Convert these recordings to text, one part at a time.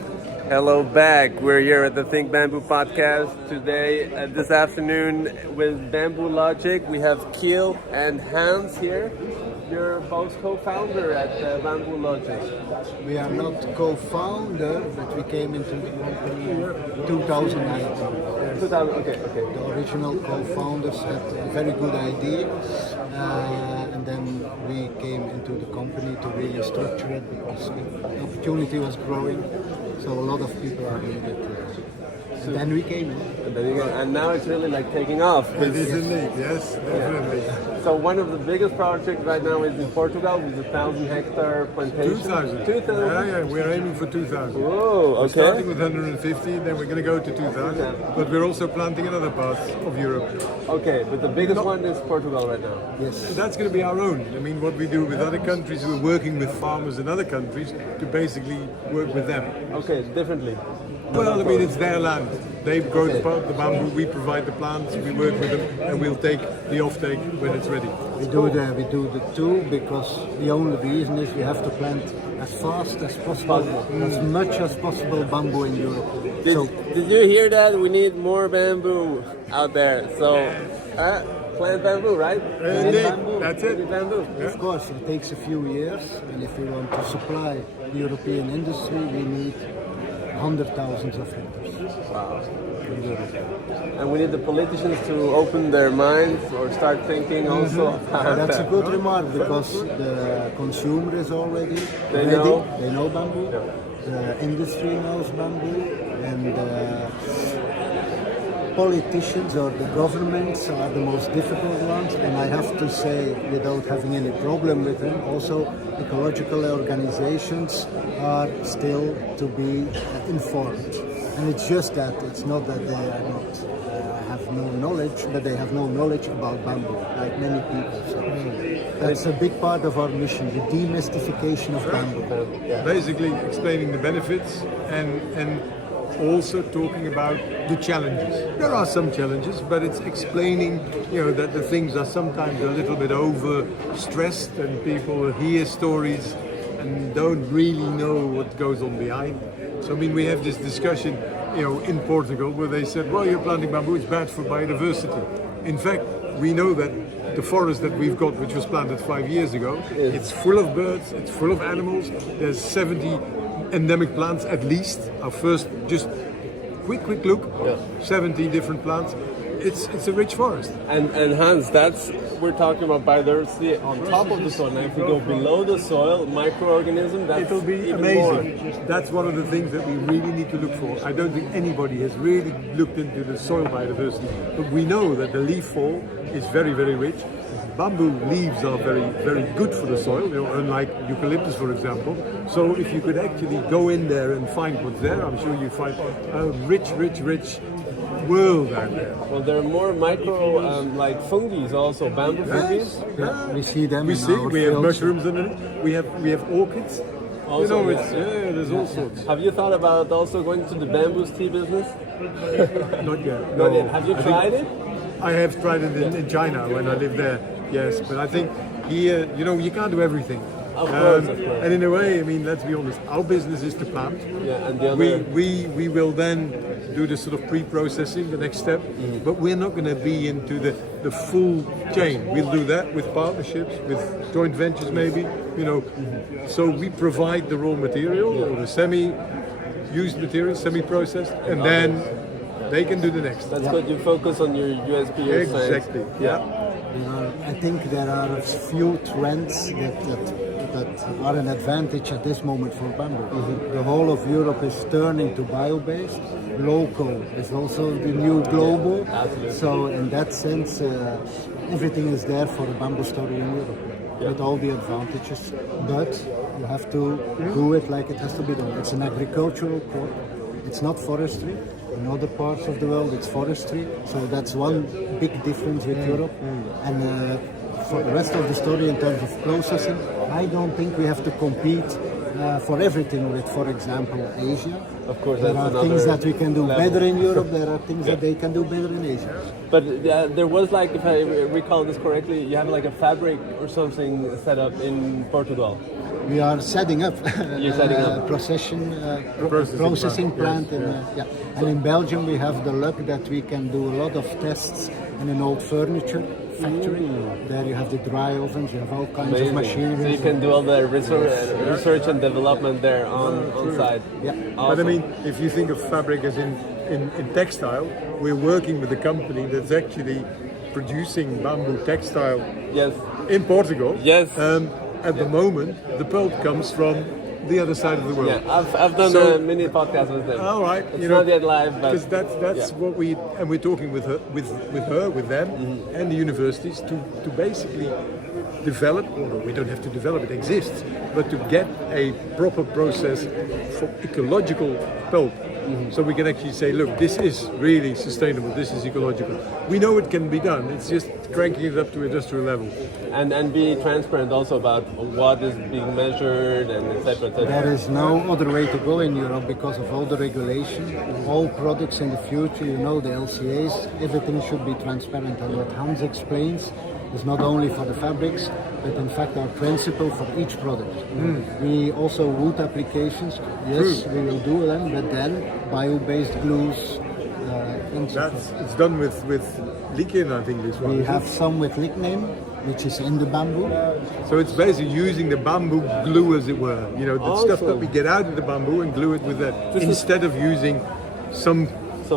Hello back. We're here at the Think Bamboo podcast today, this afternoon with Bamboologic. We have Kjell and Hans here. You're both co-founder at Bamboologic. We are not co-founder, but we came into the company in 2019. 2000, okay. The original co-founders had a very good idea, and then we came into the company to really structure it because the opportunity was growing. So a lot of people are doing it. And then we came in. And now it's really like taking off. It is indeed, yes, definitely. So one of the biggest projects right now is in Portugal with a 1,000-hectare plantation. 2,000. 2,000. Yeah, we're aiming for 2,000. Whoa, okay. We're starting with 150, then we're going to go to 2,000. But we're also planting in other parts of Europe. Okay, but the biggest one is Portugal right now. Yes. That's going to be our own. I mean, what we do with other countries, we're working with farmers in other countries to basically work with them. Okay, differently. Well, I mean, it's their land. They grow the bamboo, we provide the plants, we work with them, and we'll take the offtake when it's ready. We do the two because the only reason is we have to plant as fast as possible, as much as possible bamboo in Europe. Did you hear that? We need more bamboo out there. So, plant bamboo, right? Indeed, Bamboo. that's it. Bamboo. Of course, it takes a few years, and if we want to supply the European industry, we need hundreds of thousands of hectares. Wow. And we need the politicians to open their minds or start thinking also. That's a good remark because the consumer is already They ready. know. They know bamboo. The industry knows bamboo, and politicians or the governments are the most difficult ones. And I have to say, without having any problem with them, also ecological organizations are still to be informed. And it's just that, it's not that they are not have no knowledge, but they have no knowledge about bamboo, like many people. So that's a big part of our mission, the demystification of bamboo. Basically explaining the benefits and also talking about the challenges. There are some challenges, but it's explaining, that the things are sometimes a little bit over-stressed and people hear stories and don't really know what goes on behind. So, I mean, we have this discussion, in Portugal where they said, well, you're planting bamboo, it's bad for biodiversity. In fact, we know that the forest that we've got, which was planted 5 years ago, it's full of birds, it's full of animals, there's 70 endemic plants at least. Our first, just quick look, 70 different plants. It's a rich forest. And Hans, we're talking about biodiversity on top of the soil. Now, if we go below the soil, microorganism, It'll be even amazing. more. That's one of the things that we really need to look for. I don't think anybody has really looked into the soil biodiversity, but we know that the leaf fall is very, very rich. Bamboo leaves are very, very good for the soil, unlike eucalyptus, for example. So if you could actually go in there and find what's there, I'm sure you find a rich world out there. Well, there are more micro, like fungi also, bamboo fungi. Yeah, we see them. We in see, our we have fields. mushrooms underneath, we have orchids. Also, There's all sorts. Have you thought about also going to the bamboo tea business? Not yet. Not no. yet. Have you tried it? I have tried it in China when I lived there, yes. But I think here, you can't do everything. Of course. And in a way, I mean, let's be honest, our business is to plant. Yeah, and the other... We will then do the sort of pre-processing, the next step, but we're not going to be into the full chain. We'll do that with partnerships, with joint ventures maybe, So we provide the raw material or the semi-used material, semi-processed, and then they can do the next. That's good. You focus on your USP. Your Exactly. science. Yeah. I think there are a few trends that are an advantage at this moment for bamboo. The whole of Europe is turning to bio-based. Local is also the new global. Absolutely. So in that sense, everything is there for a bamboo story in Europe. With all the advantages, but you have to do it like it has to be done. It's an agricultural crop. It's not forestry. In other parts of the world, it's forestry. So that's one big difference with Europe. And for the rest of the story, in terms of processing, I don't think we have to compete for everything with, for example, Asia. Of course, there that's are things another that we can do level. better in Europe. There are things that they can do better in Asia. But there was like, if I recall this correctly, you have like a fabric or something set up in Portugal. We are setting up You're setting up. processing plant. And in Belgium we have the luck that we can do a lot of tests in an old furniture factory. There you have the dry ovens, you have all kinds of machinery. So you can do all the research and development there on site. Yeah. Awesome. But I mean, if you think of fabric as in textile, we're working with a company that's actually producing bamboo textile Yes. in Portugal. Yes. At the moment, the pulp comes from the other side of the world. Yeah, I've done So- a mini podcast with them. All right, It's not yet live, but because that's what we're talking with her, with them, and the universities to basically develop. Well, we don't have to develop; it exists, but to get a proper process for ecological pulp. So we can actually say, look, this is really sustainable. This is ecological. We know it can be done. It's just cranking it up to industrial level. and be transparent also about what is being measured and etc. There is no other way to go in Europe because of all the regulation. All products in the future, you know, the LCAs, everything should be transparent. And what Hans explains is not only for the fabrics, but in fact our principle for each product. We also wood applications, yes, we will do them, but then bio-based glues. It's done with lichen, I think this one. We have some with lignin, which is in the bamboo. So it's basically using the bamboo glue, as it were. You know, the stuff that we get out of the bamboo and glue it with that, instead of using some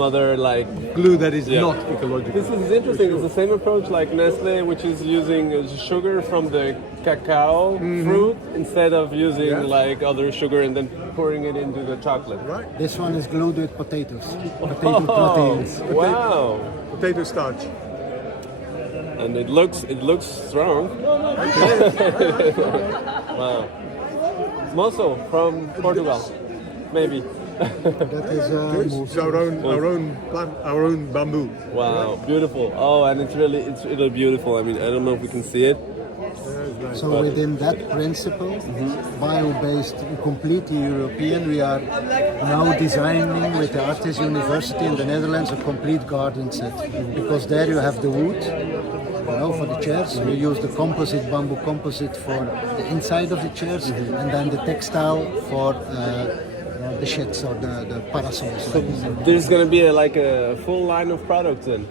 other like glue that is not ecological. This is interesting. It's the same approach like Nestle, which is using sugar from the cacao fruit instead of using like other sugar and then pouring it into the chocolate. Right? This one is glued with potatoes, potato proteins. Wow! Potato starch. And it looks strong. Wow. Mozo from Portugal, maybe. That is It's our own plant, our own bamboo. Wow, beautiful. Oh, and it's really beautiful. I mean, I don't know if we can see it. so within that principle, bio-based, completely European, we are now designing with the Artis University in the Netherlands a complete garden set. Because there you have the wood, you know, for the chairs. We use the composite, bamboo composite for the inside of the chairs, and then the textile for the sheds or the parasols. There's gonna be like a full line of products then.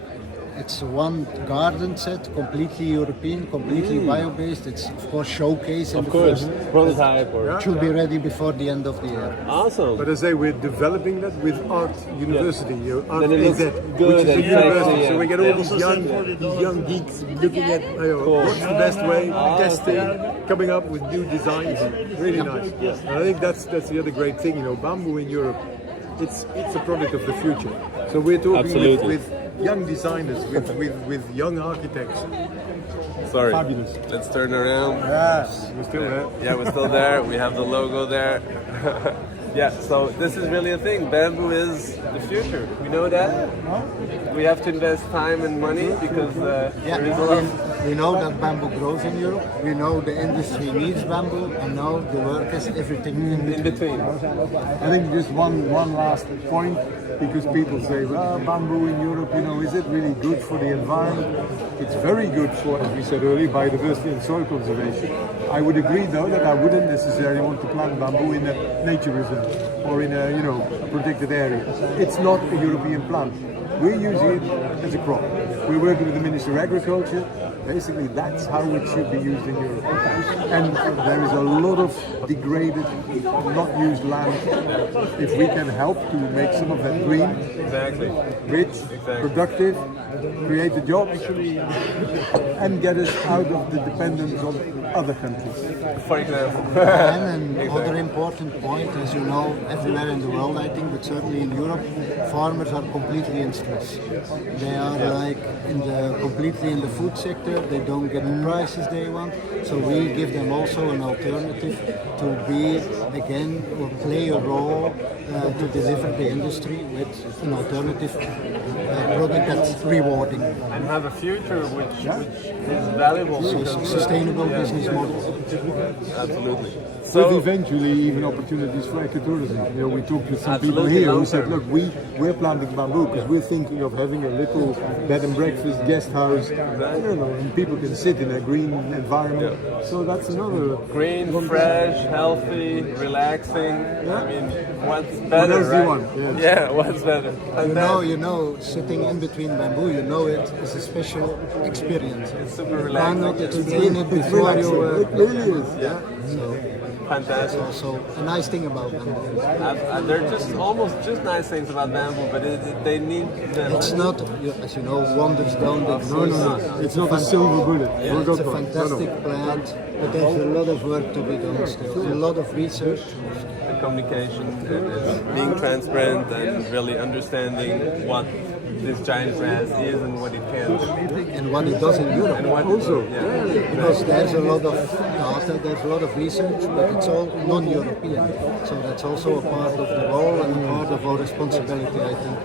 It's one garden set, completely European, completely bio-based. It's of course showcase in Of the course, first. prototype or It should be ready before the end of the year. awesome. But as I say, we're developing that with Art University, Art Then it AZ, looks good which is a and university. sexy, So we get yeah. all these young geeks looking at what's the best way, testing, coming up with new designs. Really nice. And I think that's the other great thing. You know, bamboo in Europe, it's a product of the future. So we're talking Absolutely. with young designers, with young architects. Sorry. Fabulous. Let's turn around. Yes, we're still there. Yeah, we're still there. We have the logo there. Yeah, so this is really a thing. Bamboo is the future. We know that. We have to invest time and money because there is a lot. We know that bamboo grows in Europe. We know the industry needs bamboo, and now the workers, everything In between. I think just one last point, because people say, well, bamboo in Europe, you know, is it really good for the environment? It's very good for, as we said earlier, biodiversity and soil conservation. I would agree, though, that I wouldn't necessarily want to plant bamboo in a nature reserve or in a, a protected area. It's not a European plant. We're using it as a crop. We're working with the Ministry of Agriculture. Basically, that's how it should be used in Europe. And there is a lot of degraded, not used land. If we can help to make some of that green, Exactly. rich, productive, create the jobs, and get us out of the dependence on other countries. For example. And another important point, as you know, everywhere in the world, I think, but certainly in Europe, farmers are completely in stress. They are like completely in the food sector. They don't get the prices they want. So we give them also an alternative to be again or play a role to deliver the industry with an alternative product that's rewarding. And have a future which is valuable. So because, sustainable business model. Absolutely. So with eventually even opportunities for ecotourism. You know, we talked to some people Absolutely, here who long said, term. look, we're planting bamboo because we're thinking of having a little bed and breakfast, guest house, you know, and people can sit in a green environment. So that's another green, fresh, healthy, relaxing. I mean, what's What better, else do you right? want? Yes. Yeah, what's better? You know, sitting in between bamboo, you know it is a special experience. It's super Why relaxing. not explain it It's before relaxing. you? It really is. Yeah. So that's Fantastic. also a nice thing about bamboo. They're just almost just nice things about bamboo, but they need the It's not, as you know, wonders don't exist. No. It's not a silver bullet. Yeah, it's a fantastic plant, but there's a lot of work to be done still. A lot of research. the communication and being transparent and really understanding what this giant grass is and what it can do. And what it does in Europe. And what Also, Because there's a lot of data, there's a lot of research, but it's all non-European. So that's also a part of the role and a part of our responsibility, I think,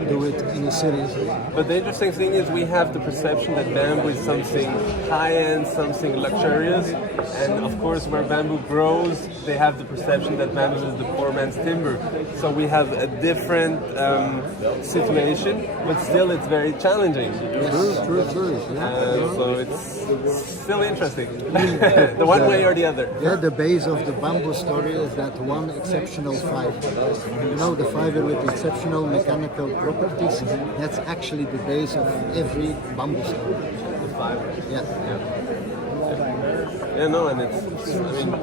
to do it in a serious way. But the interesting thing is we have the perception that bamboo is something high-end, something luxurious, and of course where bamboo grows, they have the perception that bamboo is the poor man's timber. So we have a different situation, but still it's very challenging. True. So it's still interesting, the one way or the other. Yeah, the base of the bamboo story is that one exceptional fiber. You know, the fiber with exceptional mechanical properties, that's actually the base of every bamboo story. Yeah. Yeah, no, and it's, I mean,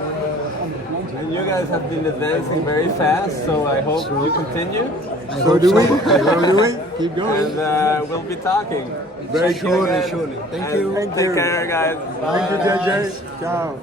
and you guys have been advancing very fast, so I hope you continue. I So hope do we? so. So do we? Keep going. And we'll be talking. Very Thank you again. surely. Thank And you. Take care, guys. Thank you, JJ. Ciao.